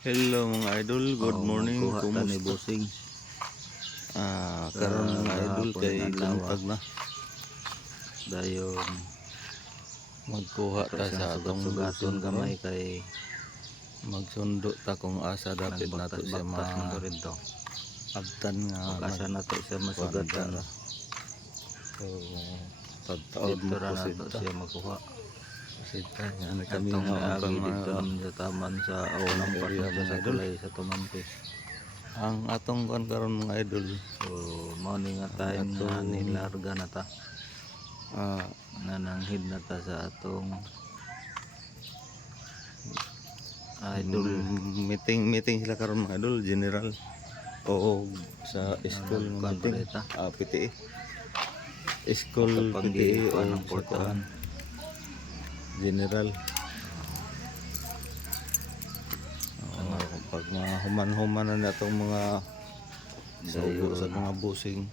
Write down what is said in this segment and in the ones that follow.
Hello mga idol, good morning. Magkuha ta ni Kumusta? Busing Karon mga idol gahapon kay nga adlaw, buntag na. dayon Magkuha ta sa atong sugat-sugaton busing gamay karon. kay Magsundo ta kung asa dapit nato siya nagbaktas mo dito. abtan nga Asa na to siya masugatan. So pagtaod mo Dito ra po na to sita. siya makuha. Sita nga kami Atong nga naagi ang dito naman sa taman sa awalang part area, na mga sa idol. kulay sa Tumampi. ang atong kan karon mga idol. So mao ni nga time nga nilarga na ta. Nananghid na ta sa atong idol. Meeting sila karon mga idol, general o sa school ng meeting. Paleta. PTE school PTE o ng sa portahan. general. Pag mga human-human na natong mga sugo sa mga busing,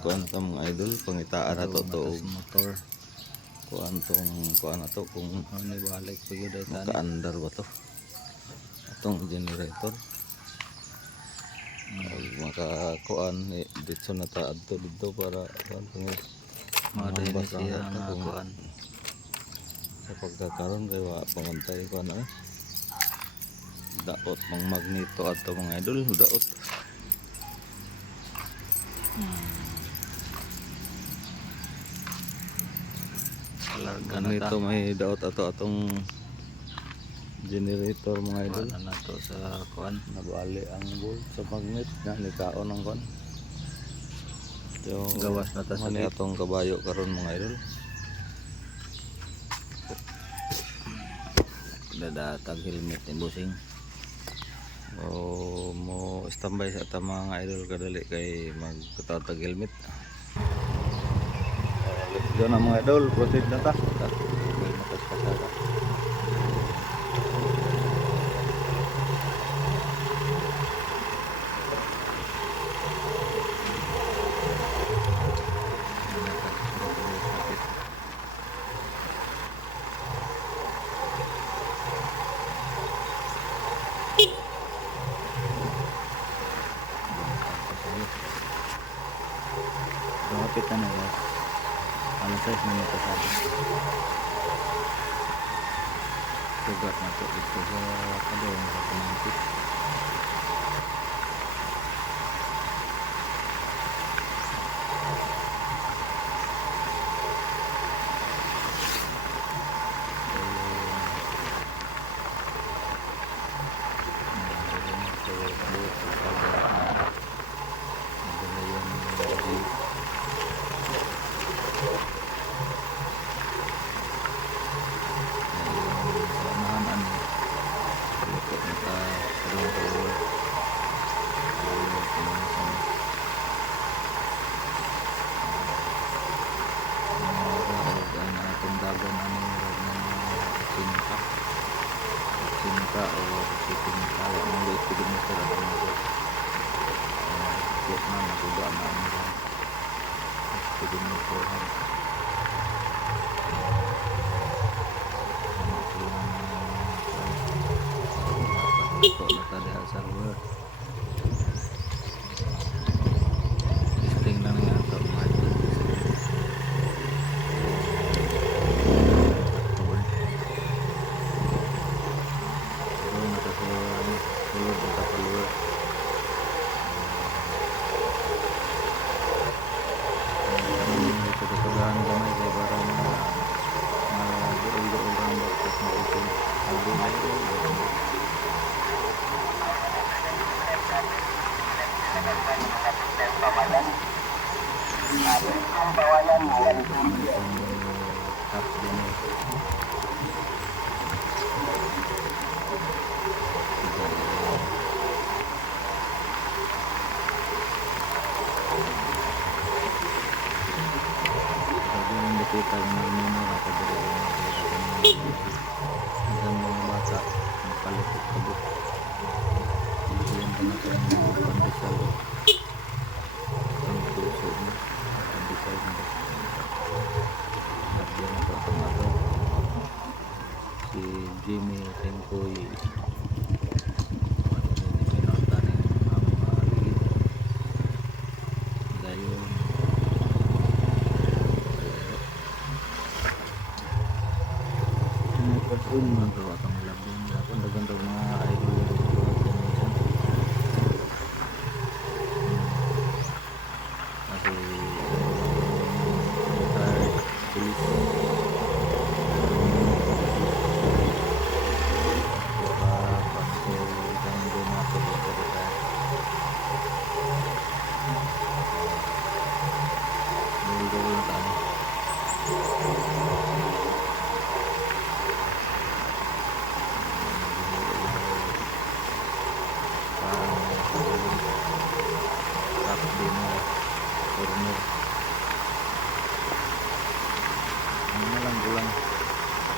kuan ta mga idol, pangitaan na to Motor. kuan na to kung Ano balik pa yun dahil tani. makaandar ba to atong generator. Makakuan dito na ta adto dito para kuan Maday ni siya nga kung kuan. sa pagkakaroon kay wa pamantay ko ano daot mang magneto ato mga idol, daot Larga na ta. ganito may daot ato atong generator mga idol. Kuan na to sa kuan. Nabali ang bolt sa magnet na nikaon ang kuan. So Gawas na ta sa mani atong kabayo karon mga idol. Dadatag helmet ni Busing. O mo standby sa ta mga idol kadali kay magkatawag helmet. Let's go na mga idol, proceed na ta. May makaspasada. Kapit na nila. Alas 6 na makasabi. Sugat na to dito sa kadong sa Tumampi. Cinta o shipping kaya ng late ko din sa ratong ito. Kaya na nasuga na ang ko din mo po han. Ito na tali sa server. Testing lang yan ito. Kita namin mga kadiri ang mga bata napalipit kabuk bigyan pa na tayo ng pandesal ang puso mo pandesal mo lagyan na ito tomato ako'y hindi pinunta ng aming mga ligid. Gayon. Magawa kang labon. Lapon dagan mga idol yung tulad yan minsan. Kasi retired police.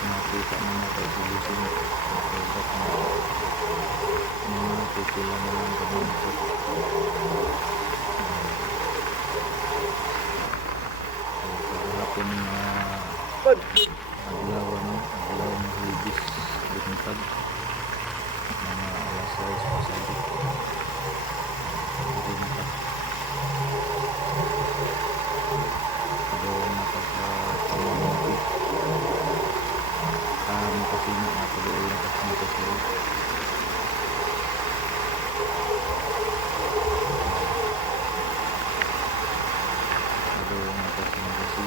Nakita na natin solution. Nakita na mga pipila na lang ganun ito. Pagkahapon na adlaw na hibis bitintag mga alas 6 pasabit bitintag doon napagpapamamati kasi nakatuloy na kasi nakatuloy doon napagpapamati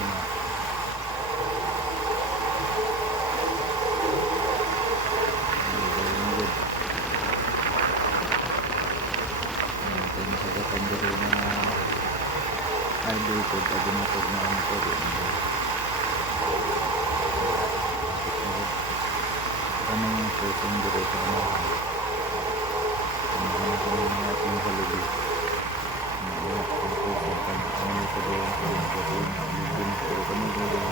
idol ko pag natog na ano ko rin ano yung person dito sa ano ko yung ating kalubi ano yung person ano yung kalubi ano yung kalubi pero kami gawin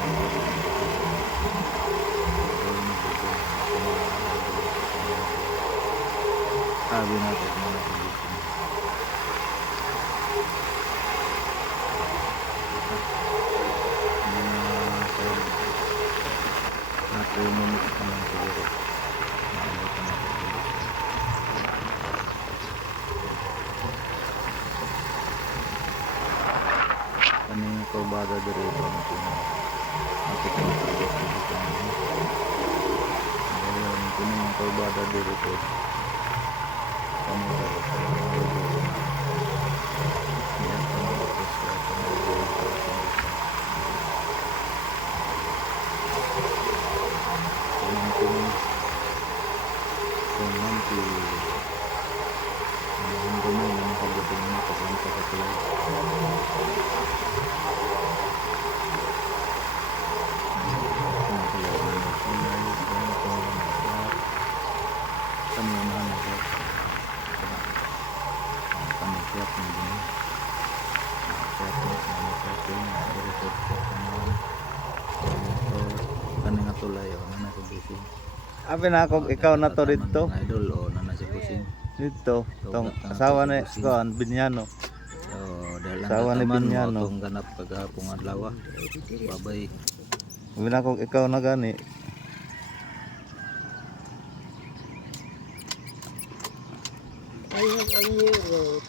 sabi natin mga kalubi na 3 minutes pa lang siguro maabot na natin ano yung kurbada dito natin nakita na sa dito dito ngayon ito na yung kurbada dito kami sa Abi na ako ikaw na to dito. Idol o na si Pusing. Dito, tong asawa ni Kuan Binyano. So, dahil lang Asawa ni Binyano. Itong ganap kagahapong adlaw. Babay. Abi na ako ikaw na gani. I have a new road.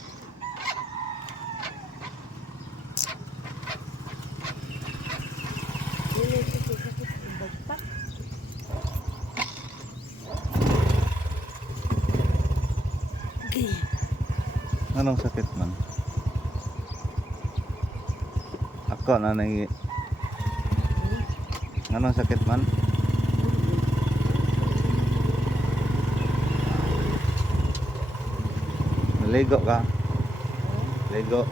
Anong sakit man? Ako na nang anong sakit man? Naligo ka? Ligo.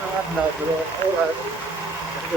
Ang adlaw, 2 oras. Kasi